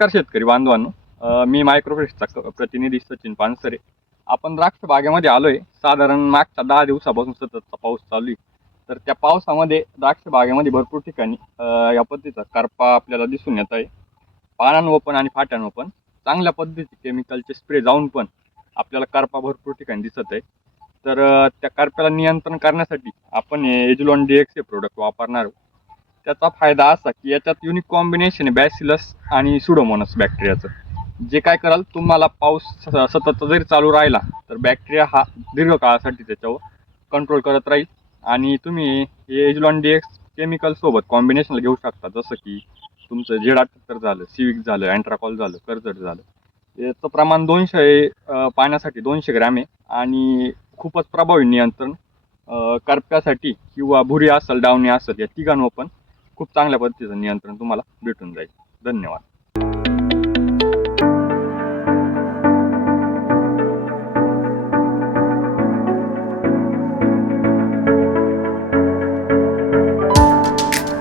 नमस्कार शेतकरी बांधवांनो. मी मायक्रोफ्रेशचा क- प्रतिनिधी सचिन पानसरे. आपण द्राक्ष बागेमध्ये आलोय. साधारण मागच्या दहा दिवसापासून सततचा पाऊस चालू आहे. तर त्या पावसामध्ये द्राक्ष बागेमध्ये भरपूर ठिकाणी या पद्धतीचा करपा आपल्याला दिसून येत आहे. पानांवर पण आणि फाट्यांवर पण चांगल्या पद्धतीचे केमिकलचे स्प्रे जाऊन पण आपल्याला करपा भरपूर ठिकाणी दिसत आहे. तर त्या करप्याला नियंत्रण करण्यासाठी आपण एजुलॉन डी एक्स हे प्रोडक्ट वापरणार आहोत. त्याचा फायदा असा की याच्यात युनिक कॉम्बिनेशन आहे बॅसिलस आणि सुडोमोनस बॅक्टेरियाचं जे काय कराल तुम्हाला पाऊस स- सतत जरी चालू राहिला तर बॅक्टेरिया हा दीर्घकाळासाठी त्याच्यावर कंट्रोल करत राहील. आणि तुम्ही हे एजलॉन डी एक्स केमिकल सोबत कॉम्बिनेशनला घेऊ शकता. जसं की तुमचं झेड अठ्ठ्याहत्तर झालं सिविक झालं अँट्राकॉल झालं कर्जट झालं. याचं प्रमाण दोनशे पाण्यासाठी दोनशे ग्रॅम आहे. आणि खूपच प्रभावी नियंत्रण करप्यासाठी किंवा भुरी असेल डावणी असेल या तिघांवर पण खूप चांगल्या पद्धतीचं नियंत्रण तुम्हाला भेटून जाईल. धन्यवाद.